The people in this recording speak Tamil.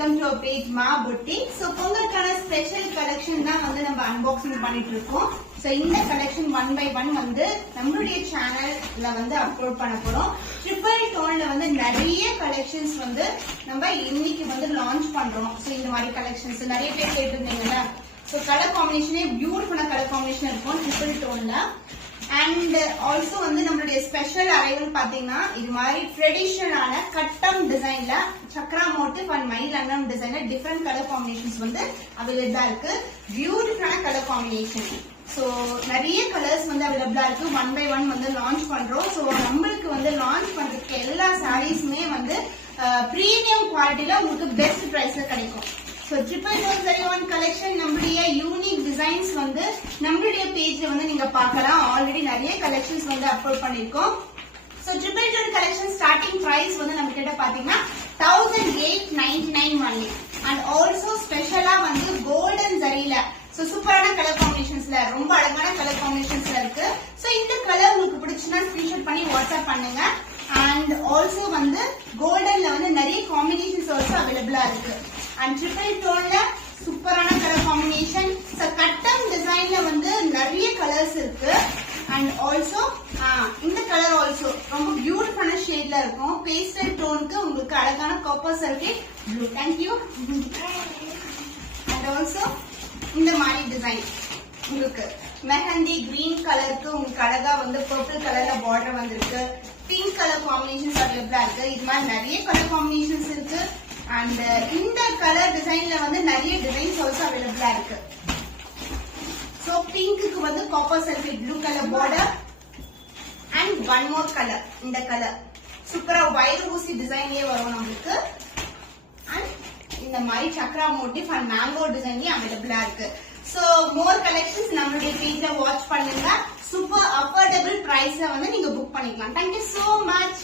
வெல்கம் டு அவர் பேஜ் மா பொட்டிக். சோ பொங்கலுக்கான ஸ்பெஷல் கலெக்ஷன் தான் வந்து நம்ம அன்பாக்சிங் பண்ணிட்டு இருக்கோம். சோ இந்த கலெக்ஷன் 1 by 1 வந்து நம்மளுடைய சேனல்ல வந்து அப்லோட் பண்ண போறோம். ட்ரிபிள் டோன்ல வந்து நிறைய கலெக்ஷன்ஸ் வந்து நம்ம இன்னைக்கு வந்து லான்ச் பண்றோம். சோ இந்த மாதிரி கலெக்ஷன்ஸ் நிறைய பேர் கேட்டிருந்தீங்கல்ல. சோ கலர் காம்பினேஷனே பியூட்டிஃபுல்லா கலர் காம்பினேஷன் இருக்கும் ட்ரிபிள் டோன்ல. அண்ட் ஆல்சோ வந்து நம்மளுடைய ஸ்பெஷல் அரைவல் பாத்தீங்கன்னா இது மாதிரி ட்ரெடிஷனலான கட்டம் டிசைன்ல சக்ரா மோட்டிவ் அண்ட் மயிலங்கம் டிசைன்ல டிஃபரெண்ட் கலர் காம்பினேஷன்ஸ் வந்து அவைலபிளா இருக்கு. பியூட்டிஃபுல்லான கலர் காம்பினேஷன். சோ நிறைய கலர்ஸ் வந்து அவைலபிளா இருக்கு. 1 by 1 வந்து லான்ச் பண்றோம். சோ நம்மளுக்கு வந்து லான்ச் பண்றதுக்கு எல்லா சாரீஸுமே வந்து பிரீமியம் குவாலிட்டில உங்களுக்கு பெஸ்ட் பிரைஸ்ல கிடைக்கும். So triple tone zari one collection நம்மளுடைய யூனிக் டிசைன்ஸ் வந்து நம்மளுடைய பேஜ்ல வந்து நீங்க பார்க்கலாம். ஆல்ரெடி நிறைய கலெக்ஷன்ஸ் வந்து அப்லோட் பண்ணிருக்கோம். So triple tone collection starting price வந்து நம்ம கிட்ட பாத்தீங்கன்னா 1899 only. And also ஸ்பெஷலா வந்து golden zariல சோ சூப்பரான கலர் காம்பினேஷன்ஸ்ல ரொம்ப அழகான கலர் காம்பினேஷன்ஸ்ல இருக்கு. சோ இந்த கலர் உங்களுக்கு பிடிச்சுனா ஸ்கிரீன்ஷாட் பண்ணி வாட்ஸ்அப் பண்ணுங்க. அண்ட் ஆல்சோ வந்து கோல்டன்ல வந்து நிறைய காம்பினேஷன்ஸ் ஆல்சோ அவைலபிளா இருக்கு. அண்ட் ட்ரிபிள் டோன்ல சூப்பரான கலர் காம்பினேஷன். கட்டம் டிசைன்ல வந்து நிறைய கலர்ஸ் இருக்கு. அண்ட் ஆல்சோ இந்த கலர் ஆல்சோ ரொம்ப பியூட்டிஃபுல்லான ஷேட்ல இருக்கும். பேஸ்டல் டோனுக்கு உங்களுக்கு அழகான copper circuit blue. Thank you. And also இந்த மாதிரி டிசைன் உங்களுக்கு மெஹந்தி கிரீன் கலருக்கு உங்களுக்கு அழகா வந்து பர்பிள் கலர்ல பார்டர் வந்திருக்கு. பிங்க் கலர் காம்பினேஷன்ஸ் அவைலபிளா இருக்கு. இது மாதிரி நிறைய கலர் காம்பினேஷன்ஸ் இருக்கு. அண்ட் இந்த கலர் டிசைன்ல வந்து நிறைய டிசைன்ஸ் ஆல்சோ அவைலபிளா இருக்கு. சோ பிங்க்குக்கு வந்து copper sulphate blue colour border. And one more colour இந்த கலர் சூப்பரா வைர ஊசி டிசைன்லயே வரும் நம்மளுக்கு. அண்ட் இந்த மாதிரி சக்ரா மோட்டிவ் அண்ட் மேங்கோ டிசைன்லயே அவைலபிளா இருக்கு. சோ மோர் கலெக்ஷன்ஸ் நம்மளுடைய பேஜ்ல வாட்ச் பண்ணுங்க. சூப்பர் அஃபோர்டபிள் பிரைஸ்ல வந்து நீங்க புக் பண்ணிக்கலாம். Thank you so much.